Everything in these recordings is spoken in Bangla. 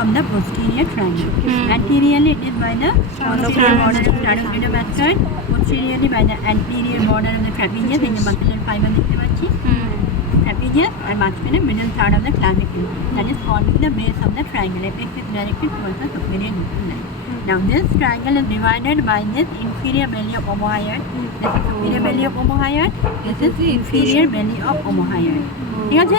of the posterior triangle. Anteriorly it is by the posterior border of the sternocleidomastoid, posteriorly by the anterior border of the trapezius, এই যে muscular fiber দেখতে পাচ্ছি, trapezius, আর মাঝখানে middle third of the clavicle, that is forming the base of the triangle. Apex is directed towards the superior nucleus line. Now this triangle is divided by this inferior belly of omohyoid. This is superior belly of omohyoid. This is inferior belly of omohyoid. ঠিক আছে?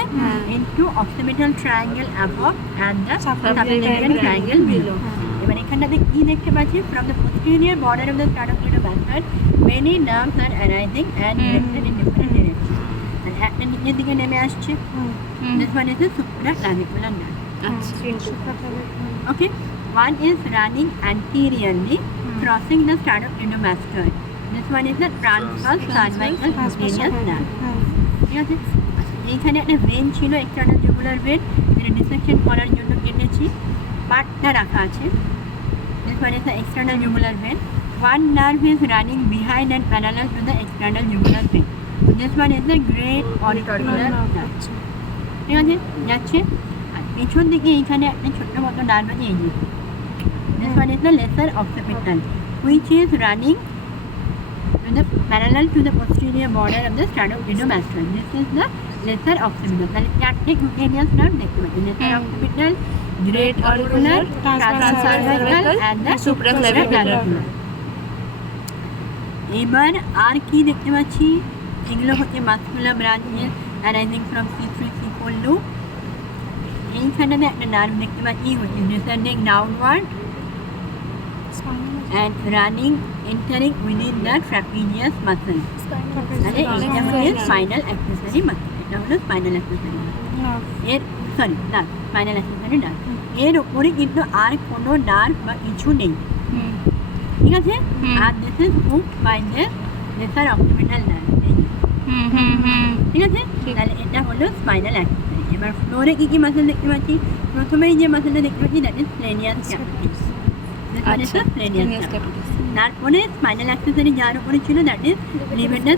Into occipital triangle above and the subclavian triangle below. এবার এখানটাতে কি দেখতে পাচ্ছি? From the posterior border of the sternocleidomastoid, many nerves are arising and directed in different directions. And একটা নিচের দিকে নেমে আসছে. This one is the supraclavicular nerve. Okay. One is running anteriorly, crossing the sternocleidomastoid. This one is the transverse cervical cutaneous nerve. ঠিক আছে? এইখানে একটা ভেন ছিল, এক্সটার্নাল জুগুলার ভেন, যেটা ডিসেকশন করার জন্য কেটেছি, পার্টটা রাখা আছে। This one is the external jugular vein. One nerve is running behind and parallel to the external jugular vein. This one is the great auricular nerve. ঠিক আছে? যাচ্ছে। আর পেছন দিকে এইখানে একটা ছোট্ট মতো নার্ভ আছে, এই যে। This one is the lesser occipital, which is running to the parallel to the posterior border of the sternocleidomastoid. This is the lesser occipital. তাহলে চারটে cutaneous nerve দেখতে পাচ্ছি, lesser occipital, great auricular, transcervical and the supraclavicular. এবার আর কি দেখতে পাচ্ছি? এগুলো হচ্ছে muscular branches arising from C3 C4 loop. এইখানটাতে একটা নার্ভ দেখতে পাচ্ছি, হচ্ছে descending downward and running, entering within the trapezius muscle. তাহলে এইটা হচ্ছে spinal accessory muscle. এটা হলো spinal accessory muscle. এর spinal accessory nerve. এর উপরে কিন্তু আর কোনো নার্ভ বা কিছু নেই, ঠিক আছে? আর this is hooked by the lesser occipital nerve. ঠিক আছে? তাহলে এটা হলো spinal accessory. এবার ফ্লোরে কি কি মাসেল দেখতে পাচ্ছি? প্রথমেই যে মাসেলটা দেখতে পাচ্ছি, that is splenius capitis. তারপরে স্পাইনাল অ্যাক্সেসরি যার উপরে ছিল, দ্যাট ইজ লিভেটাস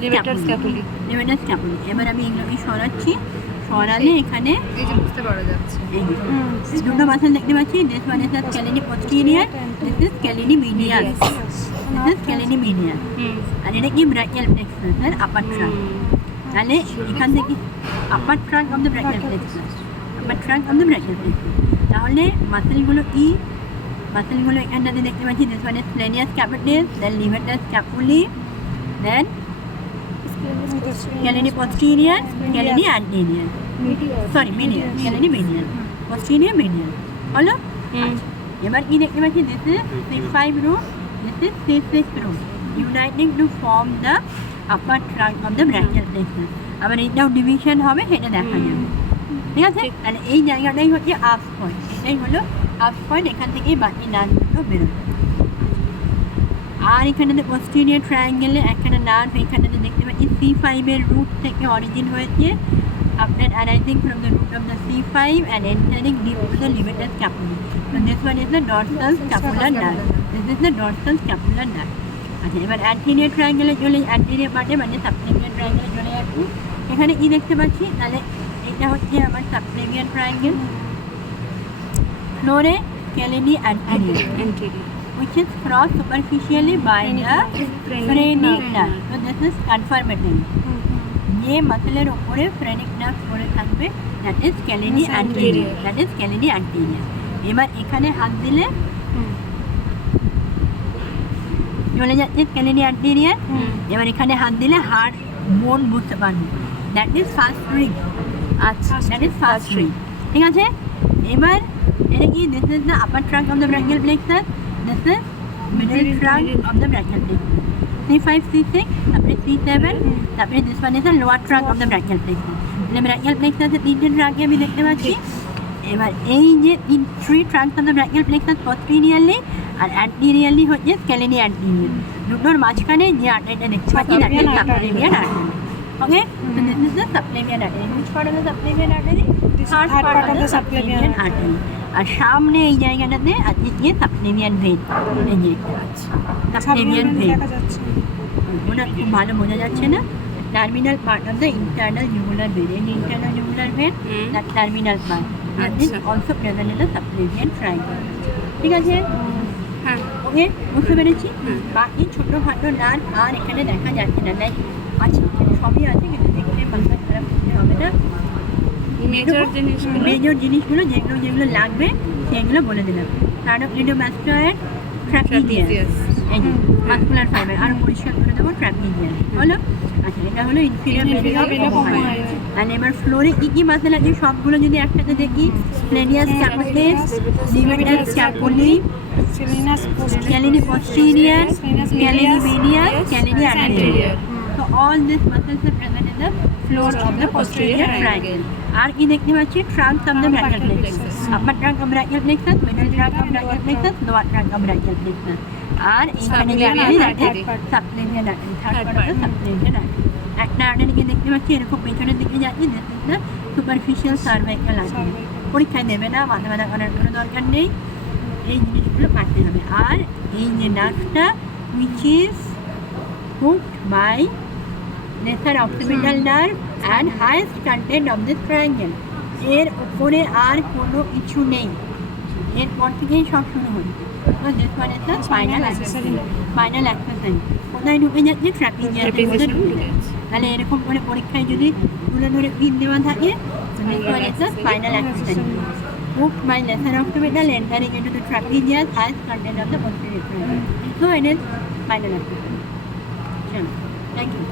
স্ক্যাপুলি। এবার আমি এগুলোকে সরাচ্ছি, সরালে এখানে বুঝতে পারা যাচ্ছে এই দুটো মাসেল দেখতে পাচ্ছি। This one is scaleni posterior, this is scaleni medial, আর এটা কি ব্রাকিয়াল প্লেক্সাস এর আপার ট্রাঙ্ক। তাহলে এখান থেকে upper trunk of the brachial plexus, তাহলে মাসেলগুলো কি? মাসেলগুলো এখানটাতে দেখতে পাচ্ছি, this one is splenius capitis, then levator scapulae, then scaleni posterior, scaleni anterior, medial, scaleni medial, posterior medial হলো। এবার কি দেখতে পাচ্ছি? This is C5 root, this is C6 root, uniting to form the upper trunk of the brachial plexus. আবার এইটাও ডিভিশন হবে, সেটা দেখা যাবে, ঠিক আছে? তাহলে এই জায়গাটাই হচ্ছে আপ পয়েন্ট, এটাই হলো আপ পয়েন্ট, এখান থেকেই বাকি নার্ভগুলো বেরোবে। আর এখানেতে পোস্টেরিয়র ট্রায়াঙ্গেলে একটা নার্ভ এখানেতে দেখতে পাচ্ছি C5 এর রুট থেকে অরিজিন হয়েছে, আপনার arising from the root of the C5 and entering deep to the levator scapulae. So this one is the dorsal scapular nerve, আচ্ছা, এবার অ্যান্টেরিয়র ট্রায়াঙ্গেলে চলে, অ্যান্টেরিয়র পার্টে মানে সাবক্লেভিয়ান ট্রায়াঙ্গেলে চলে যাচ্ছি। এখানে কি দেখতে পাচ্ছি? তাহলে এটা হচ্ছে আমার সাবক্লেভিয়ান ট্রায়াঙ্গেল। ফ্লোরে scalene anterior, which is crossed superficially by the phrenic nerve. So this is confirmatory. যে মাসেলের উপরে phrenic nerve পড়ে থাকবে, that is scaleni anterior. এবার এখানে হাত দিলে চলে যাচ্ছে scaleni anterior। এবার এখানে হাত দিলে হাড় বোন বুঝতে পারবে, that is first ring। আচ্ছা, that is first ring, ঠিক আছে? এবার এটা কি? This is the upper trunk of the brachial plexus, this is middle trunk of the brachial plexus, C5 C6, তারপরে C7, তারপরে this one is the lower trunk of the brachial plexus. তাহলে ব্রাকিয়াল প্লেক্সাসের তিনটে ট্রাঙ্কে আমি দেখতে পাচ্ছি। এবার এই যে three trunk of the brachial plexus posteriorly আর অ্যান্টেরিয়রলি হচ্ছে স্ক্যালেনি অ্যান্টেরিয়র, দুটোর মাঝখানে যে আর্টারিটা দেখতে পাচ্ছি, that is subclavian artery. Okay, so this is the subclavian artery. Which part of the subclavian artery? Third part of the subclavian artery. আর সামনে এই জায়গাটাতে আছে যে সাবক্লেভিয়ান ভেন, এই যে সাবক্লেভিয়ান ভেন, ওটা খুব ভালো বোঝা যাচ্ছে না। Terminal part of the internal jugular vein, এই internal jugular vein, that terminal part. and is also present in the subclavian triangle. ঠিক আছে? হ্যাঁ ওকে, বুঝতে পেরেছি? বাকি ছোটোখাটো নার্ভ আর এখানে দেখা যাচ্ছে না, লাইক আছে, এখানে সবই আছে, কিন্তু দেখলে মাথা খারাপ করতে হবে না। মেজর জিনিসগুলো যেগুলো যেগুলো লাগবে সেগুলো বলে দিলাম। কার্ডিওমাস্কুলার ট্রাপিজিয়াস, এই যে মাস্কুলার ফাইবার, আর পরিষ্কার করে দেবো ট্রাপিজিয়াস হলো। আচ্ছা, এটা হলো ইনফিরিয়র পেরিফেরাল আর এবার ফ্লোরে কি কি মাসেল আছে সবগুলো যদি একসাথে দেখি, splenius scapulas, ligamentous scapulae, scaleni posterior, scaleni medius, scaleni anterior. So all these muscles are present in the floor of the posterior triangle. আর কি দেখতে পাচ্ছি, trunk of the brachial plexus, upper trunk of brachial plexus, middle trunk of brachial plexus, lower trunk of brachial plexus. আর এইখানে যে আমি subclavian artery, third part of the subclavian artery. একটা আর্টারিকে দেখতে পাচ্ছি এরকম পেছনের দিকে যাচ্ছে, this is the superficial cervical artery. পরীক্ষায় দেবে না, মাথা ব্যথা করার কোনো দরকার নেই, এই জিনিসগুলো পাঠতে হবে। আর এই যে নার্ভটা which is hooked by lesser occipital nerve and highest content of this triangle, এর উপরে আর কোনো কিছু নেই, এরপর থেকেই সব শুরু হচ্ছে। This one is the spinal accessory. কোথায় ঢুকে যাচ্ছে, ট্রাপিজিয়াসের মধ্যে ঢুকে যাচ্ছে। তাহলে এরকম করে পরীক্ষায় যদি তুলে ধরে পিন দেওয়া থাকে, this one is the spinal accessory. Hooked by lesser occipital entering into the trapezius, highest content of the posterior triangle. So it is spinal accessory. Thank you.